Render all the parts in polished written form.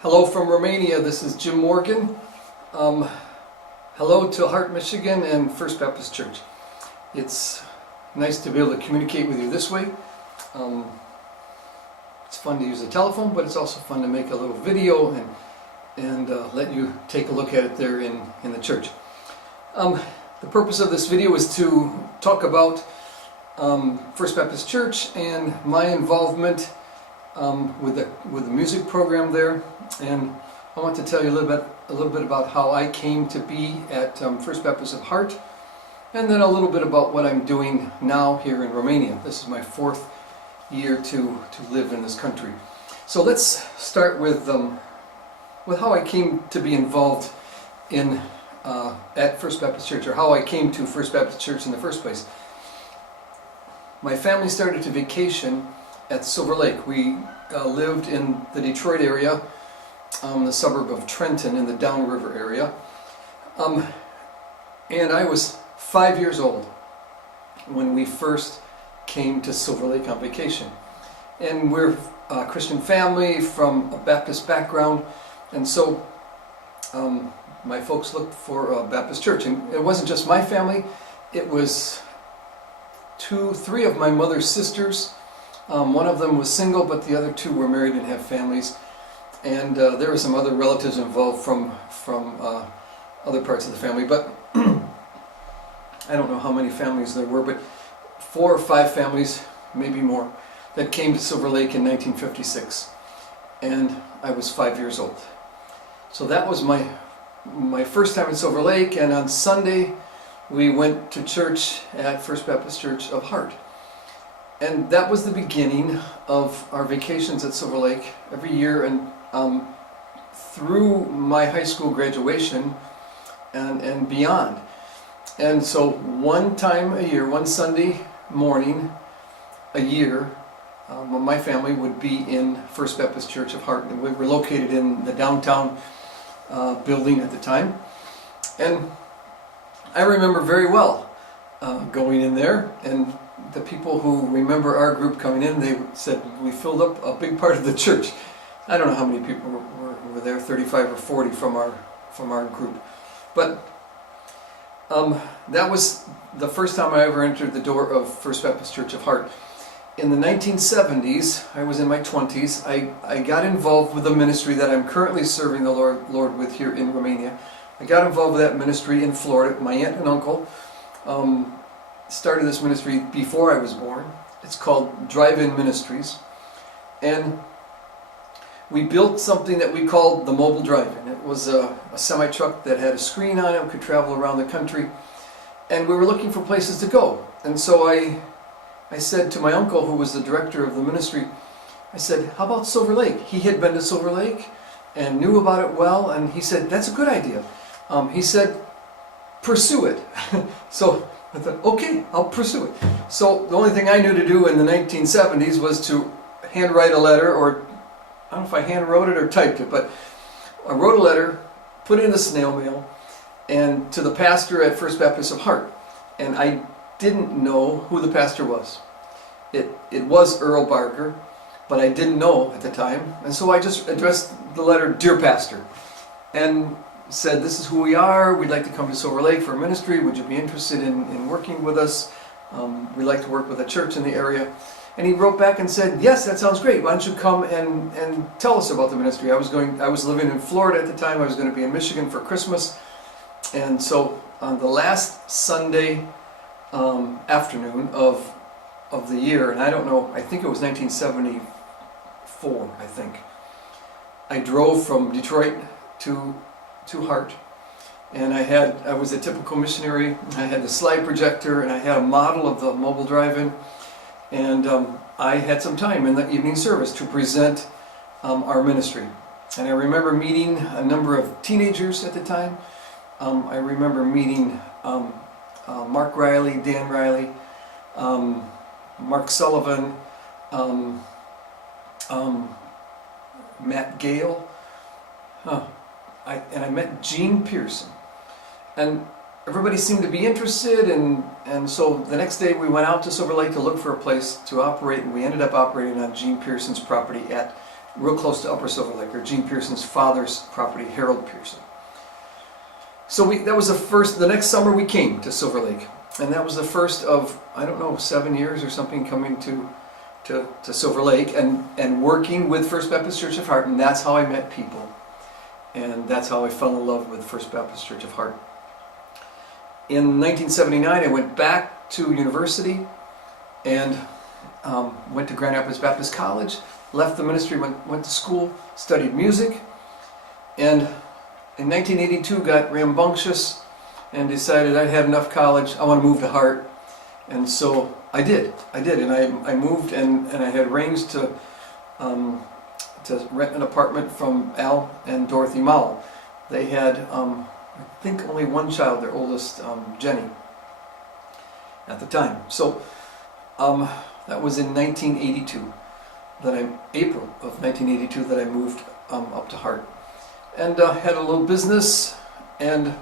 Hello from Romania, this is Jim Morgan. Hello to Hart, Michigan and First Baptist Church. It's nice to be able to communicate with you this way. It's fun to use a telephone, but it's also fun to make a little video and let you take a look at it there in the church. The purpose of this video is to talk about First Baptist Church and my involvement with the music program there, and I want to tell you a little bit about how I came to be at First Baptist of Hart, and then a little bit about what I'm doing now here in Romania. This is my 4th year to live in this country. So let's start with how I came to be involved in at First Baptist Church, or how I came to First Baptist Church in the first place. My family started to vacation at Silver Lake. We lived in the Detroit area, the suburb of Trenton in the downriver area. And I was 5 years old when we first came to Silver Lake on vacation. And we're a Christian family from a Baptist background, and so my folks looked for a Baptist church. And it wasn't just my family, it was 3 of my mother's sisters. One of them was single, but the other 2 were married and have families. And there were some other relatives involved from other parts of the family. But I don't know how many families there were, but 4 or 5 families, maybe more, that came to Silver Lake in 1956. And I was 5 years old. So that was my first time in Silver Lake, and on Sunday we went to church at First Baptist Church of Hart. And that was the beginning of our vacations at Silver Lake every year, and through my high school graduation and beyond. And so one time a year, one Sunday morning a year, my family would be in First Baptist Church of Hart. And we were located in the downtown building at the time. And I remember very well going in there, and the people who remember our group coming in, they said we filled up a big part of the church. I don't know how many people were there, 35 or 40 from our group. But that was the first time I ever entered the door of First Baptist Church of Hart. In the 1970s, I was in my 20s, I got involved with a ministry that I'm currently serving the Lord with here in Romania. I got involved with that ministry in Florida. My aunt and uncle started this ministry before I was born. It's called Drive-In Ministries. And we built something that we called the Mobile Drive-In. It was a semi-truck that had a screen on it, could travel around the country. And we were looking for places to go. And so I said to my uncle, who was the director of the ministry, I said, how about Silver Lake? He had been to Silver Lake and knew about it well, and he said, that's a good idea. He said, pursue it. So I thought, okay, I'll pursue it. So the only thing I knew to do in the 1970s was to handwrite a letter, or I don't know if I hand wrote it or typed it, but I wrote a letter, put it in the snail mail, and to the pastor at First Baptist of Hart. And I didn't know who the pastor was. It was Earl Barker, but I didn't know at the time, and so I just addressed the letter, Dear Pastor, and said, this is who we are, we'd like to come to Silver Lake for a ministry, would you be interested in working with us? We'd like to work with a church in the area. And he wrote back and said, yes, that sounds great, why don't you come and tell us about the ministry? I was living in Florida at the time, I was going to be in Michigan for Christmas, and so on the last Sunday afternoon of the year, and I don't know, I think it was 1974, I think, I drove from Detroit to Hart, and I was a typical missionary. I had the slide projector, and I had a model of the mobile drive-in, and I had some time in the evening service to present our ministry. And I remember meeting a number of teenagers at the time. I remember meeting Mark Riley, Dan Riley, Mark Sullivan, Matt Gale, and I met Gene Pearson. And everybody seemed to be interested, and so the next day we went out to Silver Lake to look for a place to operate, and we ended up operating on Gene Pearson's property at real close to Upper Silver Lake, or Gene Pearson's father's property, Harold Pearson. So that was the next summer we came to Silver Lake, and that was the first of, I don't know, 7 years or something coming to Silver Lake and working with First Baptist Church of Hart, and that's how I met people, and that's how I fell in love with First Baptist Church of Hart. In 1979, I went back to university and went to Grand Rapids Baptist College, left the ministry, went to school, studied music, and in 1982 got rambunctious and decided I'd had enough college, I want to move to Hart. And so I did, and I moved, and I had arranged to rent an apartment from Al and Dorothy Mowell. They had, I think, only one child, their oldest, Jenny, at the time. So that was in 1982, April of 1982, that I moved up to Hart, and had a little business, and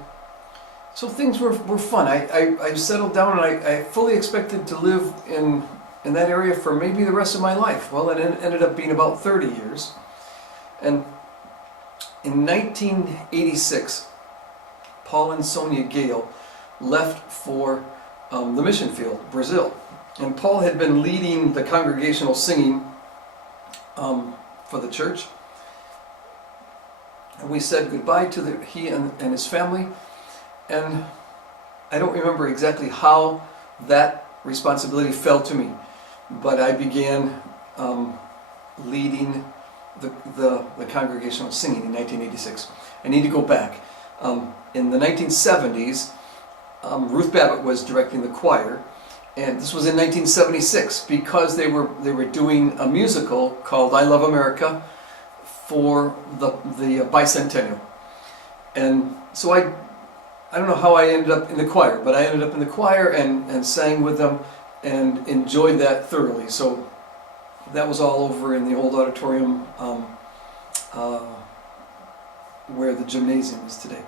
so things were fun. I settled down, and I fully expected to live in that area for maybe the rest of my life. Well, it ended up being about 30 years. And in 1986, Paul and Sonia Gale left for the mission field, Brazil. And Paul had been leading the congregational singing for the church. And we said goodbye to he and his family. And I don't remember exactly how that responsibility fell to me, but I began leading the congregational singing in 1986. I need to go back. In the 1970s, Ruth Babbitt was directing the choir, and this was in 1976 because they were doing a musical called I Love America for the bicentennial. And so I don't know how I ended up in the choir, but I ended up in the choir and sang with them and enjoyed that thoroughly. So that was all over in the old auditorium where the gymnasium is today.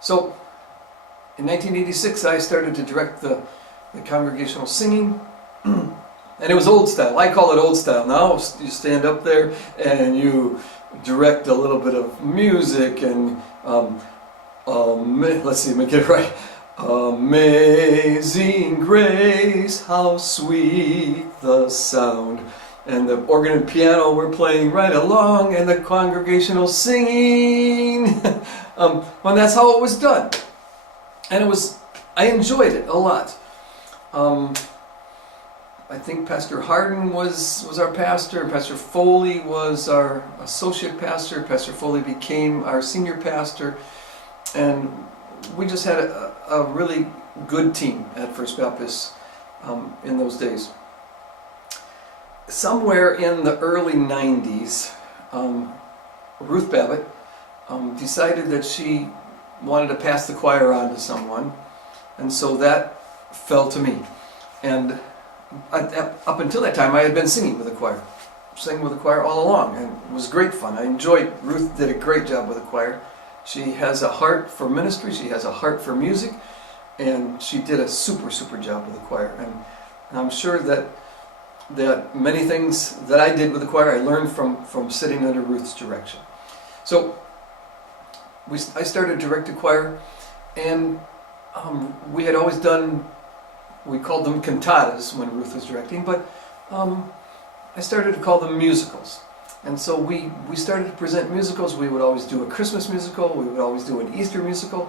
So in 1986 I started to direct the congregational singing, and it was old style. I call it old style. Now you stand up there and you direct a little bit of music and let's see, let me get it right. Amazing grace, how sweet the sound. And the organ and piano were playing right along, and the congregational singing. Well, that's how it was done. And I enjoyed it a lot. I think Pastor Harden was our pastor. Pastor Foley was our associate pastor. Pastor Foley became our senior pastor. And we just had a really good team at First Baptist in those days. Somewhere in the early 90s, Ruth Babbitt decided that she wanted to pass the choir on to someone, and so that fell to me. And up until that time I had been singing with the choir. Sang with the choir all along, and it was great fun. I enjoyed, Ruth did a great job with the choir. She has a heart for ministry, she has a heart for music, and she did a super job with the choir. And I'm sure that many things that I did with the choir I learned from sitting under Ruth's direction. So I started to direct the choir, and we had always done, we called them cantatas when Ruth was directing, but I started to call them musicals. And so we started to present musicals. We would always do a Christmas musical, we would always do an Easter musical.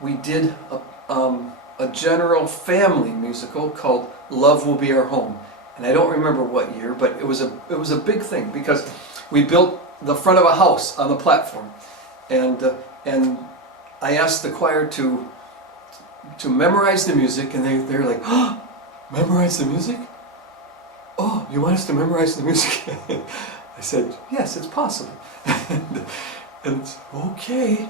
We did a general family musical called Love Will Be Our Home. And I don't remember what year, but it was a big thing because we built the front of a house on the platform. And I asked the choir to memorize the music, and they're like, oh, memorize the music? Oh, you want us to memorize the music? I said, yes, it's possible. and okay.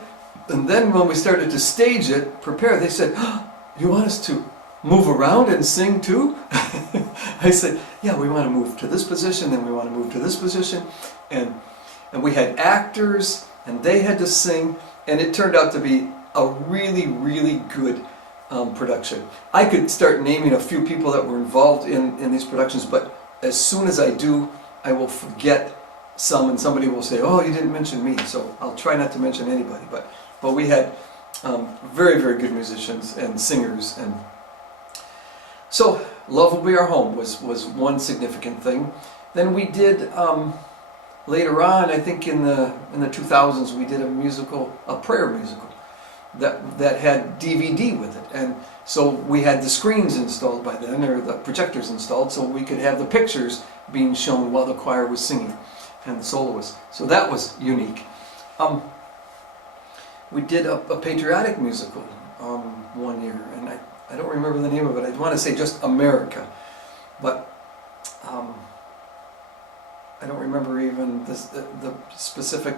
And then when we started to stage it, prepare, they said, oh, you want us to move around and sing too? I said, yeah, we want to move to this position, then we want to move to this position. And we had actors, and they had to sing, and it turned out to be a really, really good production. I could start naming a few people that were involved in these productions, but as soon as I do, I will forget some, and somebody will say, "Oh, you didn't mention me." So I'll try not to mention anybody. But we had very, very good musicians and singers, and so "Love Will Be Our Home" was one significant thing. Then we did later on, I think in the 2000s, we did a prayer musical that had DVD with it, and so we had the screens installed by then, or the projectors installed, so we could have the pictures being shown while the choir was singing and the soloists. So that was unique. We did a patriotic musical one year, and I don't remember the name of it. I want to say just America, but I don't remember even the specific.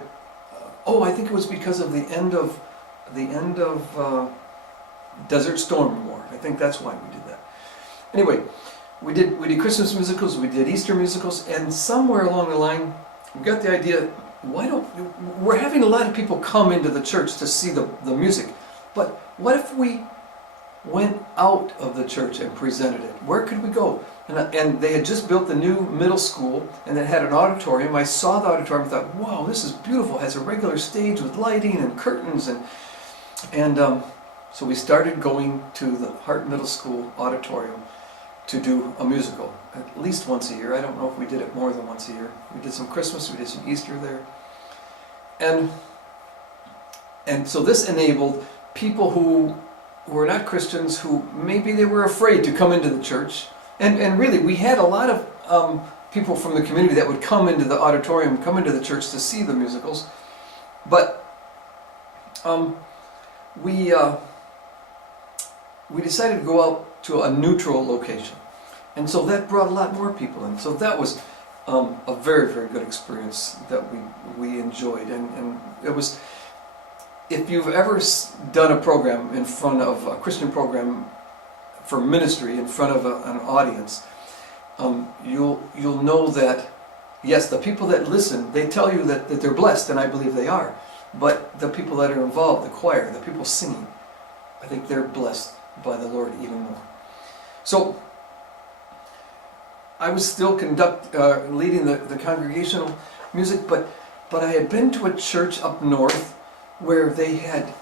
I think it was because of the end of Desert Storm War. I think that's why we did that. Anyway, we did Christmas musicals, we did Easter musicals, and somewhere along the line, we got the idea, we're having a lot of people come into the church to see the music, but what if we went out of the church and presented it? Where could we go? And they had just built the new middle school, and it had an auditorium. I saw the auditorium and thought, wow, this is beautiful. It has a regular stage with lighting and curtains, and so we started going to the Hart Middle School auditorium to do a musical at least once a year. I don't know if we did it more than once a year. We did some Christmas, we did some Easter there. And so this enabled people who were not Christians, who maybe they were afraid to come into the church. And really, we had a lot of people from the community that would come into the auditorium, come into the church to see the musicals. But we decided to go out to a neutral location. And so that brought a lot more people in. So that was a very, very good experience that we enjoyed. And it was, if you've ever done a program in front of a Christian program for ministry in front of an audience, you'll know that, yes, the people that listen, they tell you that they're blessed, and I believe they are. But the people that are involved, the choir, the people singing, I think they're blessed by the Lord even more. So I was still leading the congregational music, but I had been to a church up north where they had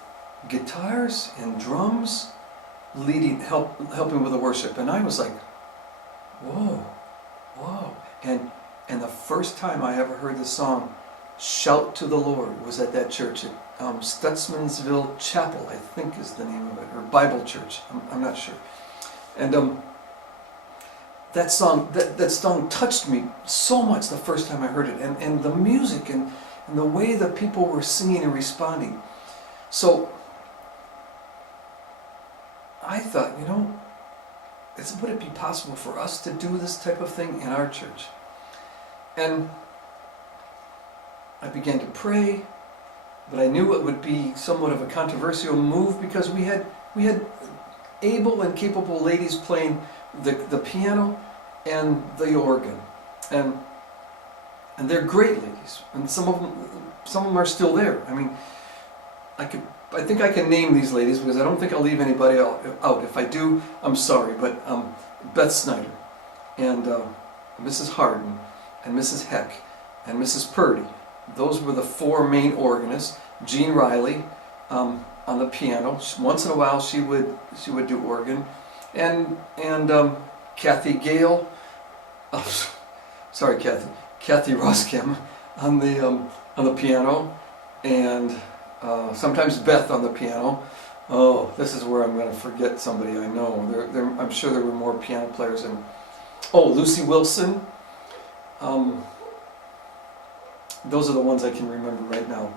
guitars and drums helping with the worship, and I was like, whoa. And the first time I ever heard the song "Shout to the Lord" was at that church at Stutzmansville Chapel, I think is the name of it, or Bible Church, I'm not sure. And that song touched me so much the first time I heard it, and the music and the way the people were singing and responding. So I thought, would it be possible for us to do this type of thing in our church? And I began to pray, but I knew it would be somewhat of a controversial move because we had able and capable ladies playing the piano and the organ, and they're great ladies, and some of them are still there. I mean, I think I can name these ladies because I don't think I'll leave anybody out. If I do, I'm sorry, but Beth Snyder and Mrs. Harden and Mrs. Heck and Mrs. Purdy. Those were the four main organists. Jean Riley on the piano. Once in a while she would do organ, and Kathy Gale. Oh, sorry, Kathy Roskim on the piano, and sometimes Beth on the piano. Oh, this is where I'm going to forget somebody I know. I'm sure there were more piano players. Lucy Wilson. Those are the ones I can remember right now.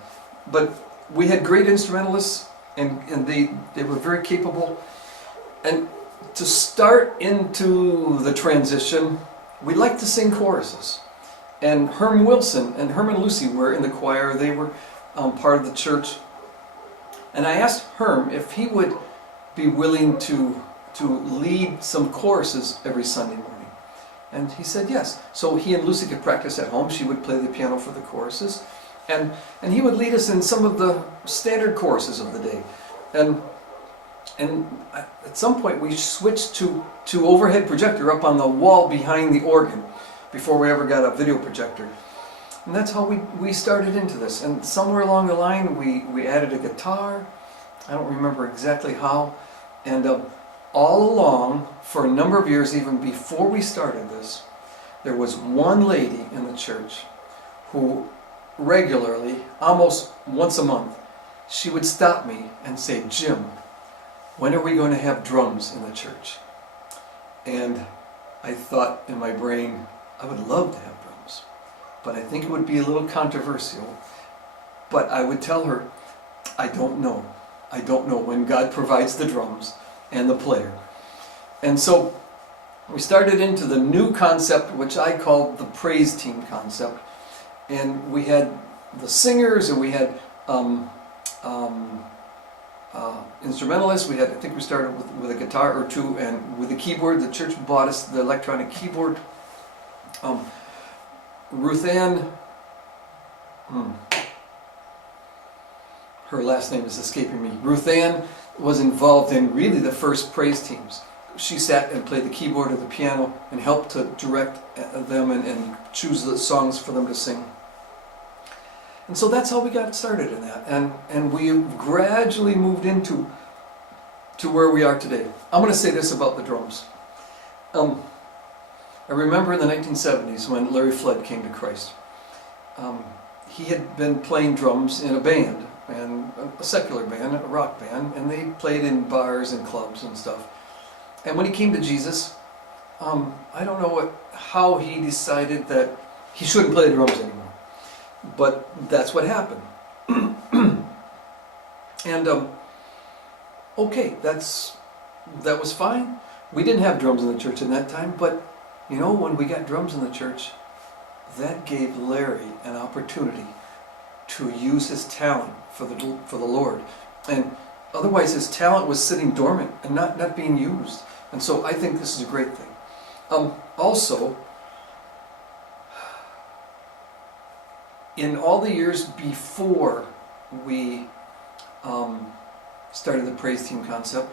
But we had great instrumentalists, and they were very capable. And to start into the transition, we liked to sing choruses. And Herm Wilson and Herm and Lucy were in the choir. They were part of the church. And I asked Herm if he would be willing to lead some choruses every Sunday morning. And he said yes. So he and Lucy could practice at home. She would play the piano for the choruses. And he would lead us in some of the standard choruses of the day. And at some point we switched to overhead projector up on the wall behind the organ before we ever got a video projector. And that's how we started into this. And somewhere along the line we added a guitar. I don't remember exactly how. And all along, for a number of years, even before we started this, there was one lady in the church who regularly, almost once a month, she would stop me and say, "Jim, when are we going to have drums in the church?" And I thought in my brain, I would love to have drums, but I think it would be a little controversial. But I would tell her, I don't know. I don't know when God provides the drums and the player. And so we started into the new concept, which I called the praise team concept. And we had the singers, and we had instrumentalists. I think we started with a guitar or two, and with the keyboard. The church bought us the electronic keyboard. Ruth Ann, her last name is escaping me. Ruth Ann was involved in really the first praise teams. She sat and played the keyboard or the piano and helped to direct them and choose the songs for them to sing. And so that's how we got started in that. And we gradually moved into where we are today. I'm going to say this about the drums. I remember in the 1970s when Larry Flood came to Christ. He had been playing drums in a band, and a secular band, a rock band, and they played in bars and clubs and stuff. And when he came to Jesus, I don't know how he decided that he shouldn't play the drums anymore. But that's what happened. And okay, that was fine. We didn't have drums in the church in that time, but you know, when we got drums in the church, that gave Larry an opportunity to use his talent for the Lord. And otherwise his talent was sitting dormant and not being used. And so I think this is a great thing. Also, in all the years before we started the praise team concept,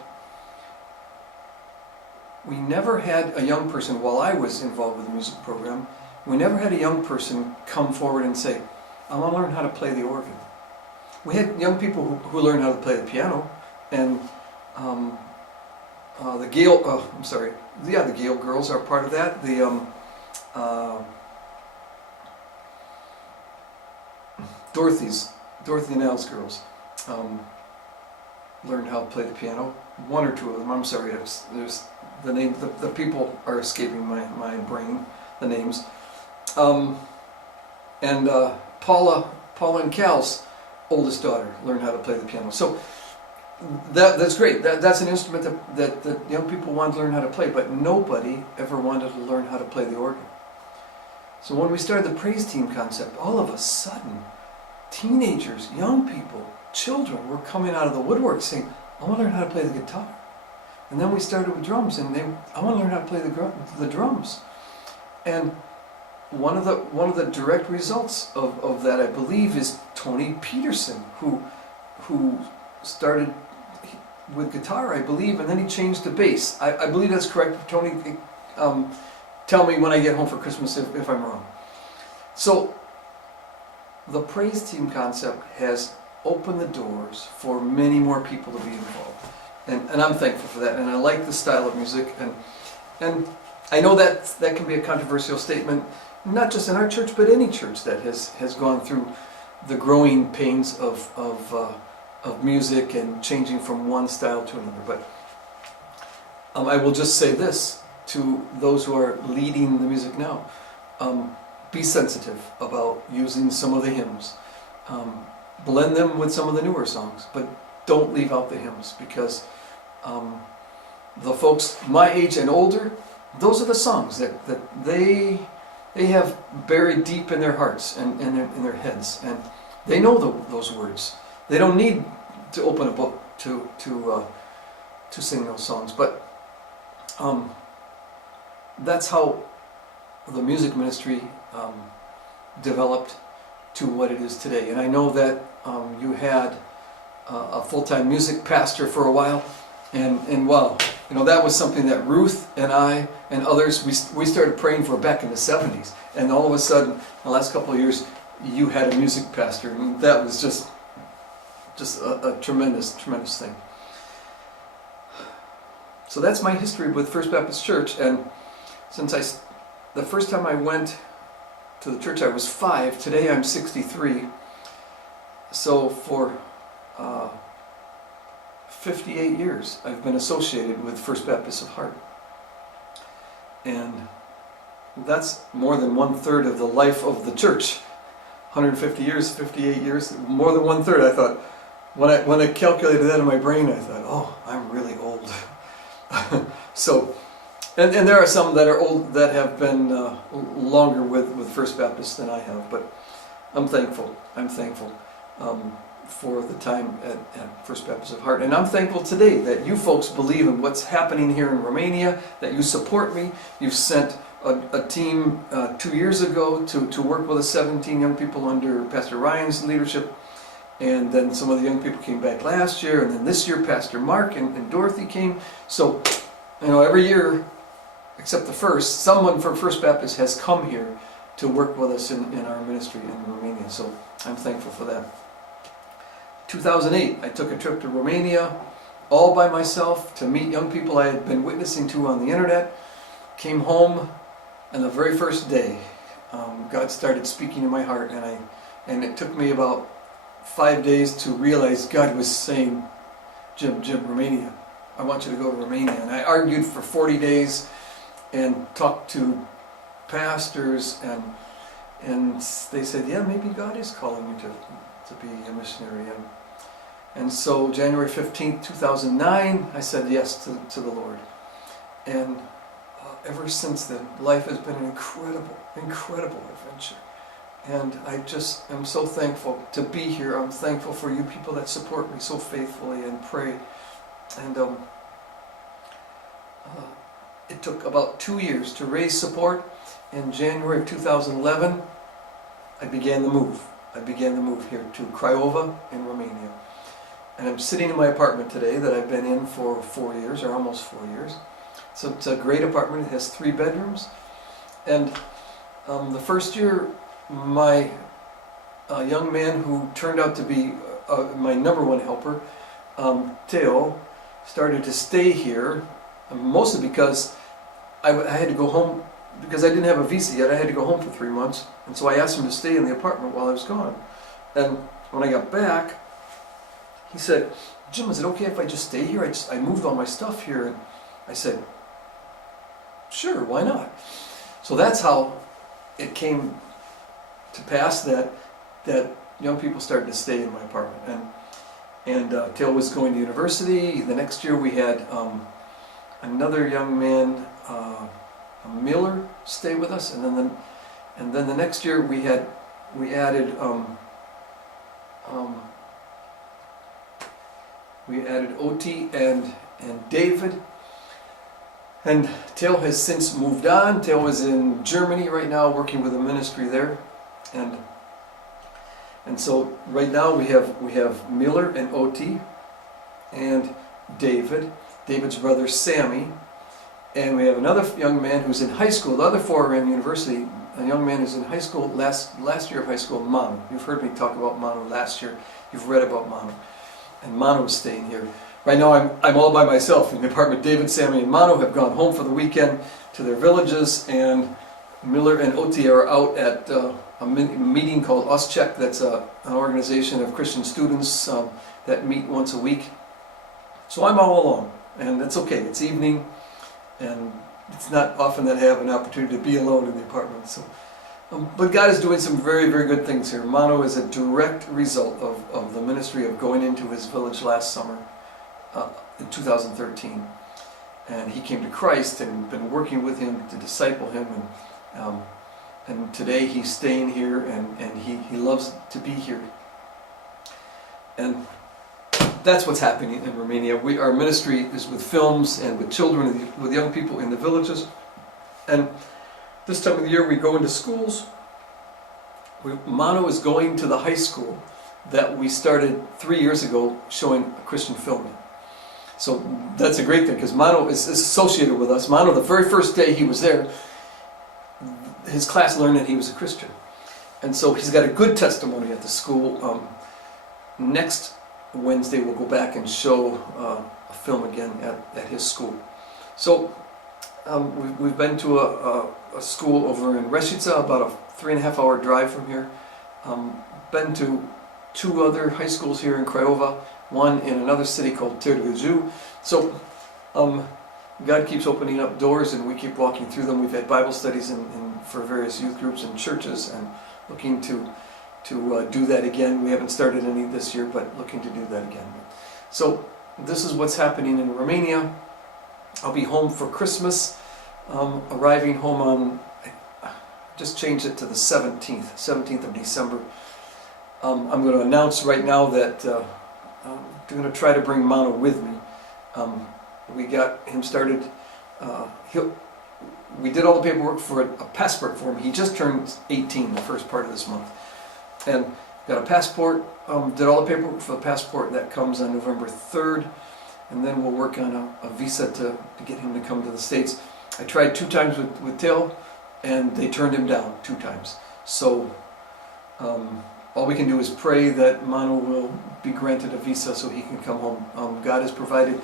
we never had a young person, while I was involved with the music program, we never had a young person come forward and say, "I want to learn how to play the organ." We had young people who learned how to play the piano, and the Gale girls are part of that. Dorothy and Al's girls learned how to play the piano. One or two of them. I'm sorry, there's the name. The people are escaping my brain. The names. And Paula and Cal's oldest daughter learned how to play the piano. So that's great. That's an instrument that young people want to learn how to play, but nobody ever wanted to learn how to play the organ. So when we started the praise team concept, all of a sudden, teenagers, young people, children were coming out of the woodwork saying, "I want to learn how to play the guitar." And then we started with drums, and I want to learn how to play the drums. And one of the direct results of that, I believe, is Tony Peterson, who started with guitar, I believe, and then he changed to bass. I believe that's correct. Tony, tell me when I get home for Christmas if I'm wrong. So the praise team concept has opened the doors for many more people to be involved, and I'm thankful for that. And I like the style of music, and I know that can be a controversial statement, not just in our church, but any church that has gone through the growing pains of music and changing from one style to another. But I will just say this to those who are leading the music now: be sensitive about using some of the hymns. Blend them with some of the newer songs, but don't leave out the hymns, because the folks my age and older, those are the songs that they have buried deep in their hearts and in their heads, and they know those words. They don't need to open a book to sing those songs. But that's how the music ministry developed to what it is today. And I know that you had a full-time music pastor for a while, and wow, that was something that Ruth and I and others, we started praying for back in the 70s, and all of a sudden, the last couple of years, you had a music pastor, and that was just a tremendous thing. So that's my history with First Baptist Church, and since the first time I went to the church I was 5, today I'm 63, so for 58 years I've been associated with First Baptist of Hart, and that's more than 1/3 of the life of the church. 150 years, 58 years, more than 1/3. I thought, when I calculated that in my brain, I thought, oh, I'm really old. So, and there are some that are old that have been longer with First Baptist than I have, but I'm thankful. For the time at First Baptist of Hart. And I'm thankful today that you folks believe in what's happening here in Romania, that you support me. You've sent a team 2 years ago to work with us, 17 young people under Pastor Ryan's leadership. And then some of the young people came back last year, and then this year Pastor Mark and Dorothy came. So, every year, except the first, someone from First Baptist has come here to work with us in our ministry in Romania. So I'm thankful for that. 2008, I took a trip to Romania all by myself to meet young people I had been witnessing to on the internet. Came home, and the very first day, God started speaking in my heart, and it took me about 5 days to realize God was saying, Jim, Romania. I want you to go to Romania. And I argued for 40 days and talked to pastors, and they said, yeah, maybe God is calling you to be a missionary. And so January 15th, 2009, I said yes to the Lord. And ever since then, life has been an incredible adventure. And I just am so thankful to be here. I'm thankful for you people that support me so faithfully and pray. And it took about 2 years to raise support. In January of 2011, I began the move. Here to Craiova in Romania. And I'm sitting in my apartment today that I've been in for 4 years, or almost 4 years. So it's a great apartment. It has 3 bedrooms. And the first year, my young man who turned out to be my number one helper, Theo, started to stay here, mostly because I had to go home, because I didn't have a visa yet. I had to go home for 3 months. And so I asked him to stay in the apartment while I was gone. And when I got back, he said, Jim, is it okay if I just stay here? I moved all my stuff here. And I said, sure, why not? So that's how it came to pass that young people started to stay in my apartment. And Theo was going to university. The next year we had another young man, Miller, stay with us. And then the next year we added Oti and David. And Theo has since moved on. Theo is in Germany right now, working with a ministry there. And so right now we have Miller and Oti and David's brother Sammy, and we have another young man who's in high school. The other 4 are in university. A young man who's in high school, last year of high school, Manu. You've heard me talk about Manu last year. You've read about Manu. And Manu is staying here. Right now I'm all by myself in the apartment. David, Sammy, and Manu have gone home for the weekend to their villages, and Miller and Oti are out at a meeting called Oscheck. That's an organization of Christian students that meet once a week. So I'm all alone, and that's okay. It's evening, and it's not often that I have an opportunity to be alone in the apartment. So, but God is doing some very, very good things here. Mano is a direct result of the ministry of going into his village last summer in 2013. And he came to Christ and been working with him to disciple him. And today he's staying here, and he loves to be here. And that's what's happening in Romania. Our ministry is with films and with children, with young people in the villages. And this time of the year we go into schools. Mano is going to the high school that we started 3 years ago showing a Christian film in. So that's a great thing, because Mano is associated with us. Mano, the very first day he was there, his class learned that he was a Christian. And so he's got a good testimony at the school. Next Wednesday we'll go back and show a film again at his school. So we've been to a school over in Reshica, about a 3.5 hour drive from here. Been to 2 other high schools here in Craiova, one in another city called Târgu. So God keeps opening up doors, and we keep walking through them. We've had Bible studies for various youth groups and churches, and looking to do that again. We haven't started any this year, but looking to do that again. So this is what's happening in Romania. I'll be home for Christmas, arriving home on, just changed it to the 17th of December. I'm going to announce right now that I'm going to try to bring Mano with me. We got him started, we did all the paperwork for a passport for him. He just turned 18 the first part of this month. And got a passport, did all the paperwork for the passport. That comes on November 3rd. And then we'll work on a visa to get him to come to the States. I tried 2 times with Teo, and they turned him down 2 times. So all we can do is pray that Mano will be granted a visa so he can come home. God has provided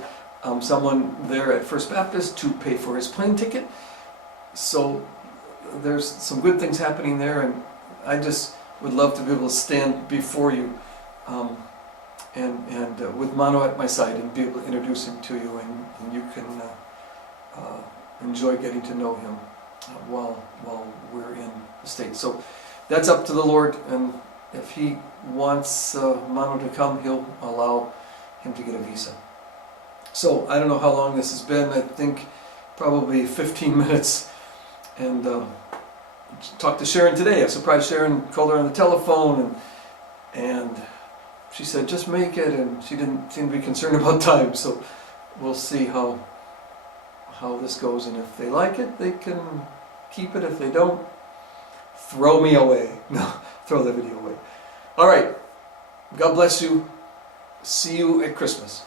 someone there at First Baptist to pay for his plane ticket. So there's some good things happening there, and I just would love to be able to stand before you and with Mano at my side and be able to introduce him to you, and you can enjoy getting to know him while we're in the States. So that's up to the Lord, and if He wants Mano to come, He'll allow him to get a visa. So I don't know how long this has been. I think probably 15 minutes. And talked to Sharon today. I surprised Sharon, called her on the telephone, and she said, just make it, and she didn't seem to be concerned about time. So we'll see how this goes, and if they like it, they can keep it. If they don't, throw me away. No, throw the video away. All right. God bless you. See you at Christmas.